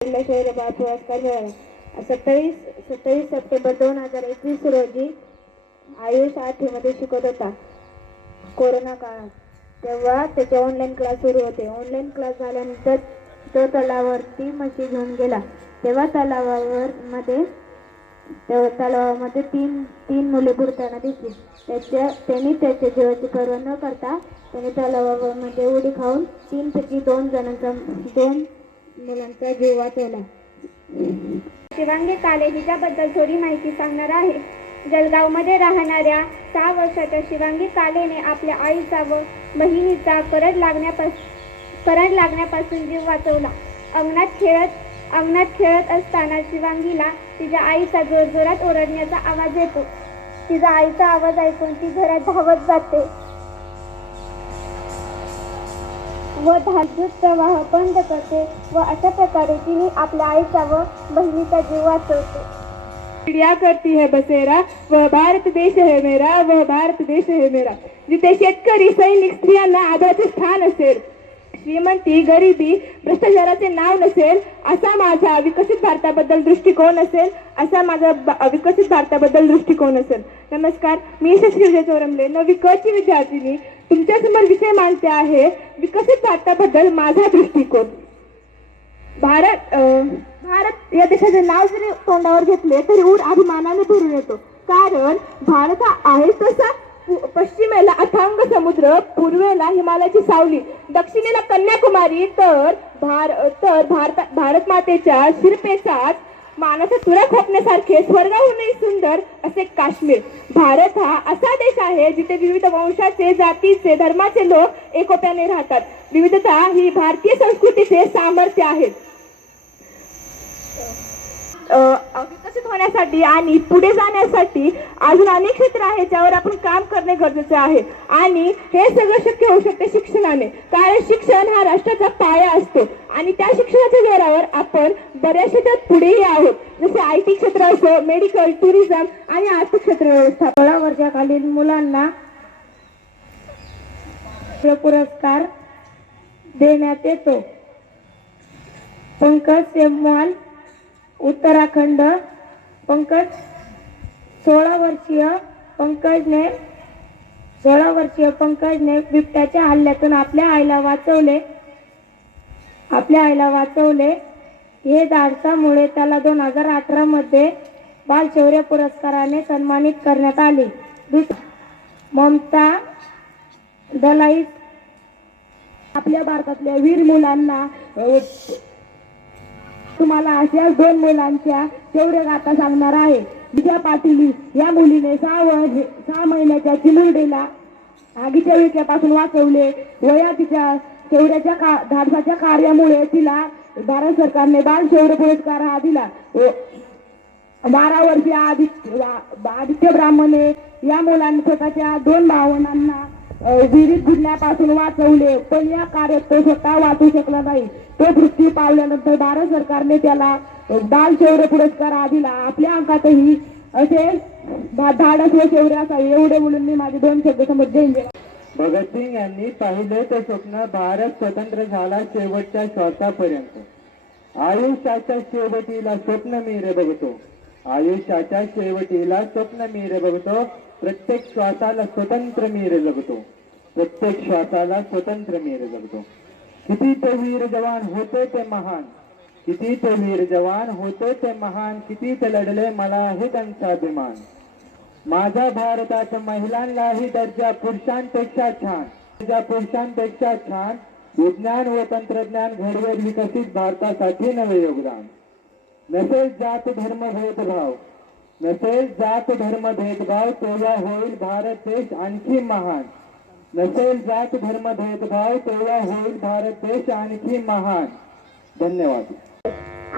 शहर बाळ पुरस्कार मिळाला. 27 सप्टेंबर 2021 रोजी आयुष आठवीमध्ये शिकत होता. कोरोना काळात तेव्हा त्याचे ऑनलाईन क्लास सुरू होते. ऑनलाईन क्लास झाल्यानंतर तो तलावावरती म्हशी घेऊन गेला. तेव्हा तलावामध्ये तीन मुले बुडताना दिसली. त्यांनी त्याच्या जीवाची पर्वा न करता त्याने तलावामध्ये उडी खाऊन 3 पैकी 2 मुलांचा जीव वाचवला. शिवांगी काले हिच्याबद्दल थोडी माहिती सांगणार आहे. जळगावमध्ये राहणाऱ्या 6 वर्षाच्या शिवांगी कालेने आपल्या आईचा व बहिणीचा करंट लागण्यापासून जीव वाचवला. अंगणात खेळत असताना शिवांगीला तिच्या आईचा जोरजोरात ओरडण्याचा आवाज येतो. तिचा आईचा आवाज ऐकून ती घरात धावत जाते व विद्युत प्रवाह बंद करते व अशा प्रकारे तिने आपल्या आईचा व बहिणीचा जीव वाचवते. चिड़िया करती है बसेरा, वह भारत देश है मेरा, वह भारत देश है मेरा. जिथे शेतकरी, सैनिक, स्त्रियांना आदराचे स्थान असेल, श्रीमंती, गरिबी, भ्रष्टाचाराचे नाव नसेल, असा माझा विकसित भारताबद्दल दृष्टिकोन असेल. विकसित भारताबद्दल दृष्टिकोन असेल. नमस्कार, मी शशिकला चोरमले, 9वी क ची विद्यार्थिनी, तुमच्यासमोर विषय मांडते आहे विकसित भारताबद्दल माझा दृष्टिकोन. भारत या देशाचे नाव जरी तोंडावर घेतले तरी ऊर अभिमानाने भरून येतो. कारण भारत हा आहे तसा पश्चिमेला अथांग समुद्र, पूर्वेला हिमालयाची सावली, दक्षिणेला कन्याकुमारी, तर भारत मातेच्या शिरपेचात मानाचा तुरा खोपण्यासारखे स्वर्गाहूनही सुंदर असे काश्मीर. भारत हा असा देश आहे जिथे विविध वंशाचे, जातीचे, धर्माचे लोक एकोप्याने राहतात. विविधता ही भारतीय संस्कृतीचे सामर्थ्य आहे. विकसित होण्यासाठी आणि पुढे जाण्यासाठी अजून अनेक क्षेत्र आहेत ज्यावर आपण काम करणे गरजेचे आहे. आणि हे सगळं शक्य होऊ शकते शिक्षणाने. कारण शिक्षण हा राष्ट्राचा पाया असतो आणि त्या शिक्षणाच्या जोरावर आपण बऱ्याच क्षेत्रात पुढेही आहोत. जसे IT क्षेत्र असो, मेडिकल, टुरिझम आणि आर्थिक क्षेत्र व्यवस्था. 16 वर्षाखालील मुलांना पुरस्कार देण्यात येतो. पंकज सेमवाल, उत्तराखंड. 16 वर्षीय पंकजने बिबट्याच्या हल्ल्यातून आपल्या आईला वाचवले. हे धाडसामुळे त्याला 2018 मध्ये बाल शौर्य पुरस्काराने सन्मानित करण्यात आले. ममता दलाई. आपल्या भारतातल्या वीर मुलांना तुम्हाला अशा 2 मुलांच्या शौर्य गाथा सांगणार आहे. विजया पाटील या मुलीने 6 महिन्याच्या चिमुरडीला आगीच्या विळख्यापासून वाचवले व या तिच्या शौर्याच्या धाडसाच्या कार्यामुळे तिला भारत सरकारने बाल शौर्य पुरस्कार हा दिला. 12 वर्षीय आदित्य ब्राह्मणे या मुलांनी स्वतःच्या 2 भावंडांना विहिरीत बुडण्यापासून वाचवले, पण या कार्यात तो स्वतः वाचू शकला नाही. तो मृत्यू पावल्यानंतर भारत सरकारने त्याला बाल शौर्य पुरस्कार हा दिला. आपल्या अंकातही असे धाडस व शौर्य असावे एवढे मुलांनी माझे 2 शब्द समोर देईन. भगतसिंग यांनी पाहिले ते स्वप्न भारत स्वतंत्र झाला शेवटच्या श्वासापर्यंत. आयुष्याच्या शेवटीला स्वप्न मी रे बघतो. आयुष्याच्या शेवटीला स्वप्न मी रे बघतो. प्रत्येक श्वासाला स्वतंत्र मी रे जगतो. प्रत्येक श्वासाला स्वतंत्र मी रे जगतो. किती ते वीर जवान होते ते महान. किती ते वीर जवान होते ते महान. किती ते लढले मला आहे त्यांचा अभिमान. माझ्या भारताच्या महिलांनाही दर्जा पुरुषांपेक्षा छान. विज्ञान व तंत्रज्ञान घडवेल विकसित भारतासाठी नवे योगदान. नसेल जात धर्म भेदभाव तेव्हा होईल भारत देश आणखी महान. नसेल जात धर्म भेदभाव तेव्हा होईल भारत देश आणखी महान. धन्यवाद.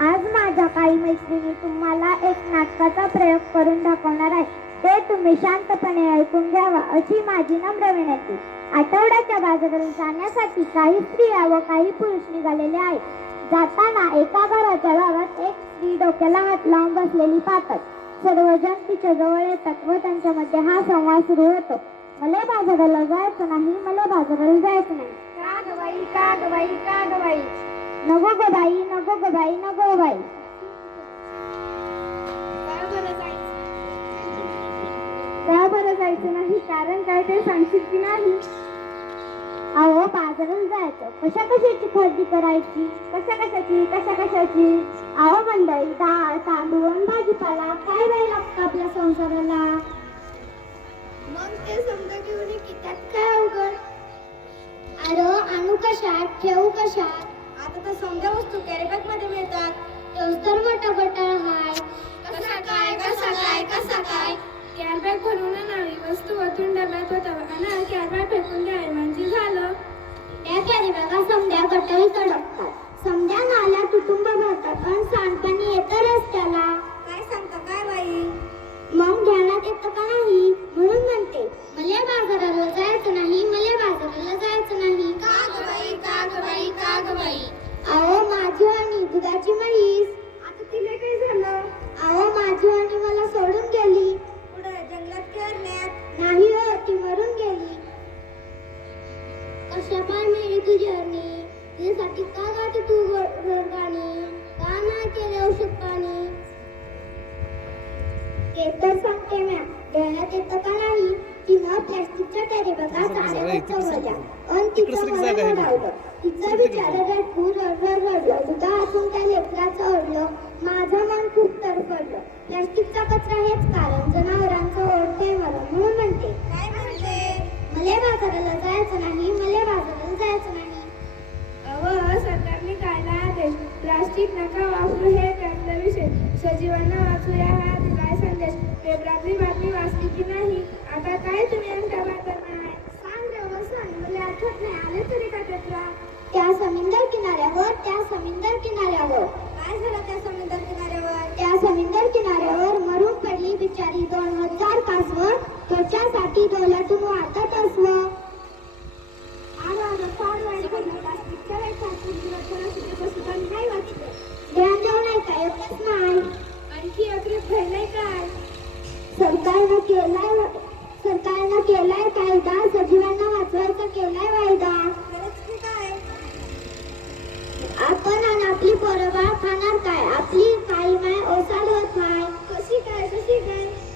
आज माझ्या काही मैत्रिणी तुम्हाला एक नाटकाचा प्रयोग करून दाखवणार आहे. ते तुम्ही शांतपणे ऐकून घ्यावा अशी माझी नम्र विनंती. आठवड्याच्या बाजारात जाण्यासाठी काही स्त्रिया व काही पुरुष निघालेले आहेत. जाताना एका घराच्या दारात एक स्त्री डोक्याला हात लावून बसलेली पाहतात. सर्वजण तिच्या जवळ येतात व त्यांच्यामध्ये हा संवाद सुरू होतो. मला बाजाराला जायचं नाही. का गवाई नको ग बाई, नको ग बाई, नको ग बाई. का बरं जायचं नाही? कारण काय ते सांगशील की नाही? अहो बाजारात जायचं, कशा कशाची खरेदी करायची, कशा कशाची. अहो मंडळी, डाळ तांदूळ आणि भाजीपाला काय वेळ लागतो आपल्या संसाराला. मग ते समजा घेऊन त्यात काय अवघड? अरे आणू कशात, ठेवू कशात. आता तर समजा वस्तू कॅरीबॅग मध्ये मिळतात. तोच तर मोठा गटार हाय. कसा काय कॅरीबॅग भरून आणावी, वस्तू वतून डब्यात होतावा आणि कॅरीबॅग फेकून द्यावी म्हणजे झालं. त्या कॅरीबॅगा समद्या गटारी अडकतात, समद्या नाल्या तुटुंब भरतात आणि सांडपाणी येतं रस्त्याला. काय सांगता काय बाई? मग ध्यानात येतं का नाही? म्हणून म्हणते मला बाजाराला जायचं नाही, मला बाजाराला जायचं नाही. का ग बाई? अहो माझी आणि दुधाची म्हैस. आता तिला काय झालं? अहो माझी आणि मला सोडून गेली. पुढे जंगलात खेळण्यात. नाही हो, ती मरून गेली. कशा पाय मेली तुझी हरणी, तिच्यासाठी का गाते तू गाणी, का नाही केले औषध पाणी. ते तर सांगते म्या, ध्यानात येतं का नाही? तिनं प्लॅस्टिकच्या कॅरीबॅगा साड्या चवल्या आणि तिचं मन ओढावलं. तिचं बिचारं रडलं, दुधा असून त्या लेकराचं ओढलं. माझं मन खूप तडफडलं. प्लॅस्टिकचा कचरा हेच कारण, जनावरांचं ओढतंय मला. म्हणून म्हणते काय म्हणते? मला बाजाराला जायचं नाही, मला बाजाराला जायचं नाही. सरकारने काढला आदेश, प्लास्टिक नका वापरू हे त्यातला विषय. सजीवांना वाचूया हा दिलाय संदेश. पेपरातली बातमी वाचली की नाही? आता काय तुम्ही आमच्या बाजार नाही? सांग रे सांग, मला आठवत नाही. आले तरी का पेपरात? त्या समुद्र किनाऱ्यावर, त्या समुद्र किनाऱ्यावर. काय झालं त्या समुद्र किनाऱ्यावर? त्या समुद्र किनाऱ्यावर मरून पडली बिचारी 2000 कासवं, त्वचासाठी डोलातून वाटत असवं. फार वाईट झालं. प्लास्टिकच्या सुद्धा नाही वाचलं. ध्यान देऊ नाही का? एवढंच नाही, आणखी अग्रेस राहिलंय काय? सरकारनं केलाय कायदा, सजीवांना वाचवायचा केलाय वायदा. खरंच की काय? आपण आणि आपली पोरं खाणार काय? आपली काही माय ओसाड होत नाही. कशी काय?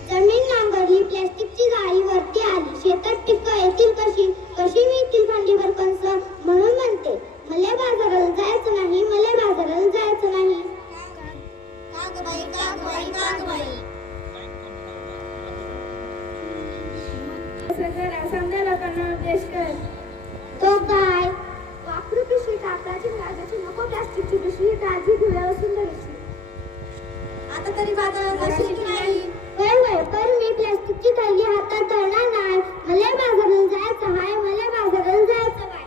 जमीन नांगरली, प्लॅस्टिकची जाळी वरती आली, शेतात पिकं येतील कशी मिळतील भांडीवर कंस. म्हणून म्हणते मला बाजाराला जायचं नाही, मला बाजाराला जायचं नाही. का ग बाई? समजा लोकांना उद्देश कर. तो काय? वापरू पिशवी, कापडाची, कागदाची नको प्लास्टिकची पिशवी, ताजी धुळ्यावर सुंदर. आता तरी बाजारात जाशील की नाही? होय, पण मी प्लॅस्टिकची थैली हातात धरणार नाही. मला बाजाराला जायचं हाय, मला बाजाराला जायचं बाय.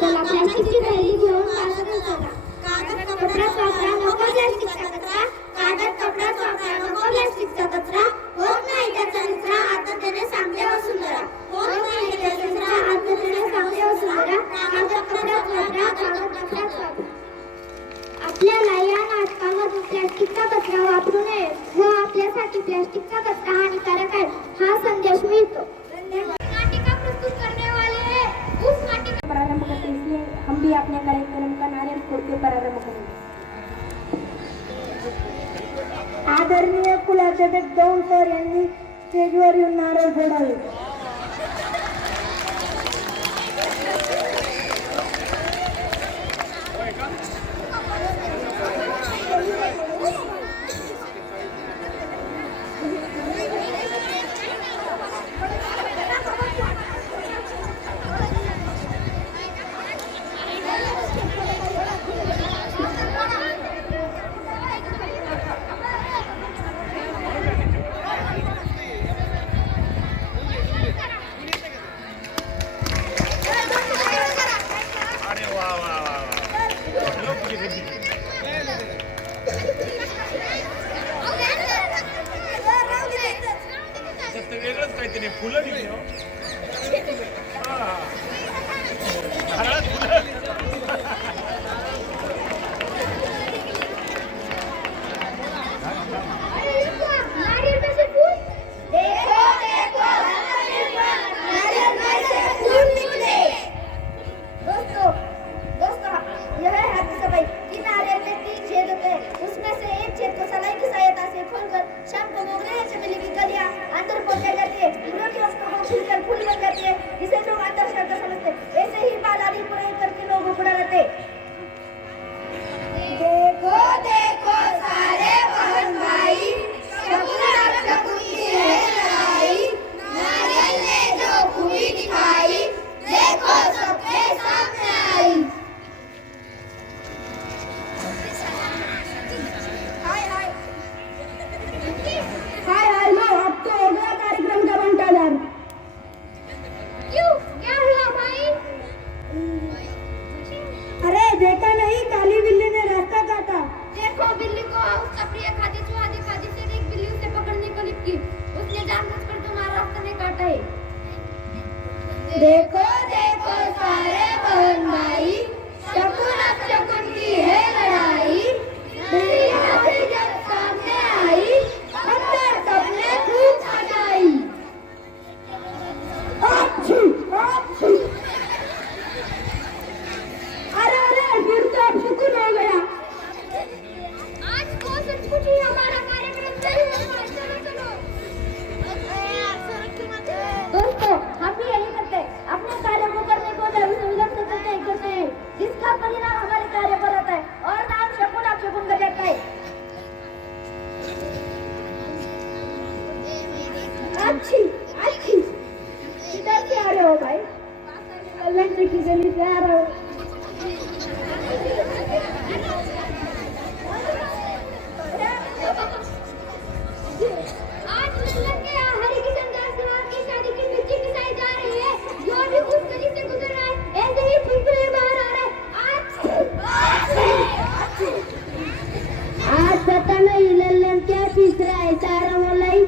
चला प्लॅस्टिकची थैली घेऊन बाजारात चला. कागद कपडा वापरा, नको प्लॅस्टिकचा कचरा. कागद कपडा वापरा, नको प्लॅस्टिकचा कचरा. होत नाही त्याचा निचरा, आता त्याने सांगते वसुंधरा. होत नाही त्याचा निचरा, आता त्याने सांगते वसुंधरा. कागद कपडा वापरा, कागद कपडा वापरा. आपल्याला या नाटकामधून प्लॅस्टिकचा कचरा वापरू नये व आपल्यासाठी प्लॅस्टिकचा कचरा हानिकारक आहे हा संदेश मिळतो. नाटिका प्रस्तुत करने वाले उस नाटिका प्रारंभ करते, इसलिए हम भी अपने कार्यक्रम का नारे फोड़ के प्रारंभ करेंगे. आदरणीय कुलाध्यक्ष दौंडकर यांनी स्टेजवर येऊन नारळ फोडावे.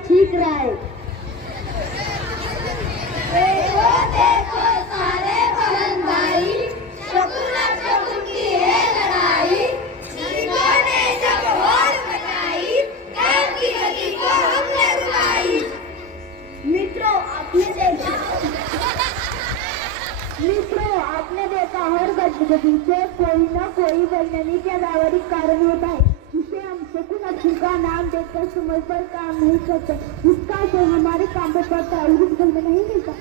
ठीक रहे। मित्रों, आपने देखा हर गतिविधि से कोई न कोई वैज्ञानिक या व्यावहारिक कारण होता है जिसे हम शकुन का नाम देकर समझ कर काम नहीं करते। इसका असर हमारे काम पर पड़ता है और नहीं मिलता।